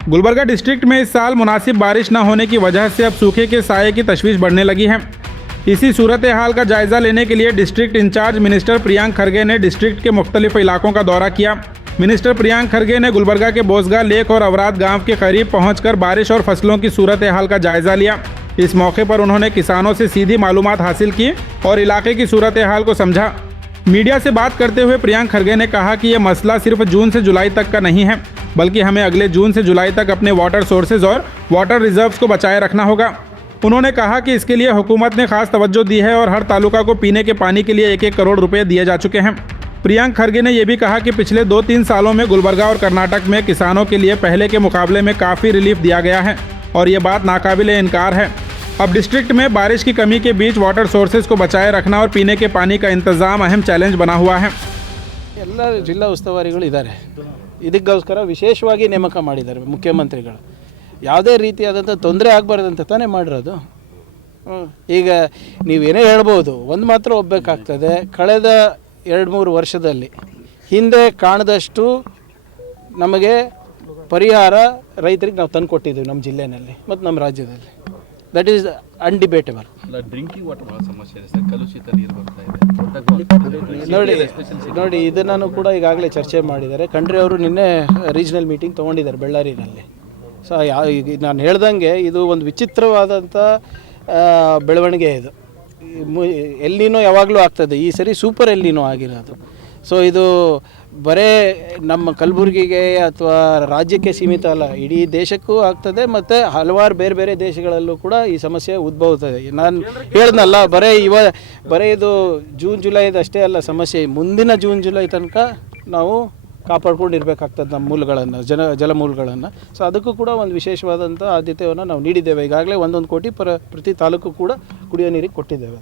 Gulbarga district में इस साल मुनासिब बारिश न होने की वजह से अब सूखे के साये की तशवीश बढ़ने लगी है। इसी सूरत हाल का जायज़ा लेने के लिए district incharge minister Priyank Kharge ने डिस्ट्रिक्ट के मुख्तलिफ इलाकों का दौरा किया। मिनिस्टर प्रियांक खरगे ने गुलबर्गा के बोसगा लेक और अवराद गांव के करीब पहुंचकर बारिश और फसलों की सूरत हाल का जायज़ा लिया। इस मौके पर उन्होंने किसानों से सीधी मालूमात हासिल की और इलाके की सूरत हाल को समझा। मीडिया से बात करते हुए प्रियांक खरगे ने कहा कि यह मसला सिर्फ जून से जुलाई तक का नहीं है, बल्कि हमें अगले जून से जुलाई तक अपने वाटर सोर्सेज और वाटर रिजर्व्स को बचाए रखना होगा। उन्होंने कहा कि इसके लिए हुकूमत ने खास तवज्जो दी है और हर तालुका को पीने के पानी के लिए 1-1 करोड़ रुपए दिए जा चुके हैं। प्रियांक खरगे ने यह भी कहा कि पिछले 2-3 सालों में गुलबर्गा और कर्नाटक में किसानों के लिए पहले के मुकाबले में काफ़ी रिलीफ दिया गया है और ये बात नाकाबिले इनकार है। अब डिस्ट्रिक्ट में बारिश की कमी के बीच वाटर सोर्सेज को बचाए रखना और पीने के पानी का इंतजाम अहम चैलेंज बना हुआ है। ಎಲ್ಲ ಜಿಲ್ಲಾ ಉಸ್ತುವಾರಿಗಳು ಇದ್ದಾರೆ, ಇದಕ್ಕೋಸ್ಕರ ವಿಶೇಷವಾಗಿ ನೇಮಕ ಮಾಡಿದ್ದಾರೆ ಮುಖ್ಯಮಂತ್ರಿಗಳು. ಯಾವುದೇ ರೀತಿಯಾದಂಥ ತೊಂದರೆ ಆಗಬಾರ್ದಂತ ತಾನೇ ಮಾಡಿರೋದು. ಈಗ ನೀವೇನೇ ಹೇಳ್ಬೋದು, ಒಂದು ಮಾತ್ರ ಒಪ್ಪಬೇಕಾಗ್ತದೆ, ಕಳೆದ 2-3 ವರ್ಷದಲ್ಲಿ ಹಿಂದೆ ಕಾಣದಷ್ಟು ನಮಗೆ ಪರಿಹಾರ ರೈತರಿಗೆ ನಾವು ತಂದು ಕೊಟ್ಟಿದ್ದೀವಿ ನಮ್ಮ ಜಿಲ್ಲೆಯಲ್ಲಿ ಮತ್ತು ನಮ್ಮ ರಾಜ್ಯದಲ್ಲಿ. That is undebatable. Drinking water ಭಾಳ ಸಮಸ್ಯೆ ಇದೆ ಸರ್, ಕಲುಷಿತ ನೀರು ಬರ್ತಾ ಇದೆ. ನೋಡಿ ಇದನ್ನು ಕೂಡ ಈಗಾಗಲೇ ಚರ್ಚೆ ಮಾಡಿದ್ದಾರೆ. ಖಂಡ್ರೆ ಅವರು ನಿನ್ನೆ ರೀಜನಲ್ ಮೀಟಿಂಗ್ ತೊಗೊಂಡಿದ್ದಾರೆ ಬೆಳ್ಳಾರಿನಲ್ಲಿ. ಸೊ ನಾನು ಹೇಳ್ದಂಗೆ ಇದು ಒಂದು ವಿಚಿತ್ರವಾದಂಥ ಬೆಳವಣಿಗೆ. ಇದು ಎಲ್ಲಿನೋ ಯಾವಾಗಲೂ ಆಗ್ತದೆ, ಈ ಸರಿ ಸೂಪರ್ ಎಲ್ಲಿನೋ ಆಗಿರೋದು. ಸೊ ಇದು ಬರೇ ನಮ್ಮ ಕಲಬುರಗಿಗೆ ಅಥವಾ ರಾಜ್ಯಕ್ಕೆ ಸೀಮಿತ ಅಲ್ಲ, ಇಡೀ ದೇಶಕ್ಕೂ ಆಗ್ತದೆ ಮತ್ತು ಹಲವಾರು ಬೇರೆ ಬೇರೆ ದೇಶಗಳಲ್ಲೂ ಕೂಡ ಈ ಸಮಸ್ಯೆ ಉದ್ಭವಿಸ್ತದೆ. ನಾನು ಹೇಳ್ದನಲ್ಲ, ಬರೇ ಇದು ಜೂನ್ ಜುಲೈದು ಅಷ್ಟೇ ಅಲ್ಲ ಸಮಸ್ಯೆ, ಮುಂದಿನ ಜೂನ್ ಜುಲೈ ತನಕ ನಾವು ಕಾಪಾಡ್ಕೊಂಡಿರ್ಬೇಕಾಗ್ತದೆ ನಮ್ಮ ಮೂಲಗಳನ್ನು, ಜಲಮೂಲಗಳನ್ನು. ಸೊ ಅದಕ್ಕೂ ಕೂಡ ಒಂದು ವಿಶೇಷವಾದಂಥ ಆದ್ಯತೆಯನ್ನು ನಾವು ನೀಡಿದ್ದೇವೆ. ಈಗಾಗಲೇ 1 ಕೋಟಿ ಪ್ರತಿ ತಾಲೂಕು ಕೂಡ ಕುಡಿಯೋ ನೀರಿಗೆ ಕೊಟ್ಟಿದ್ದೇವೆ.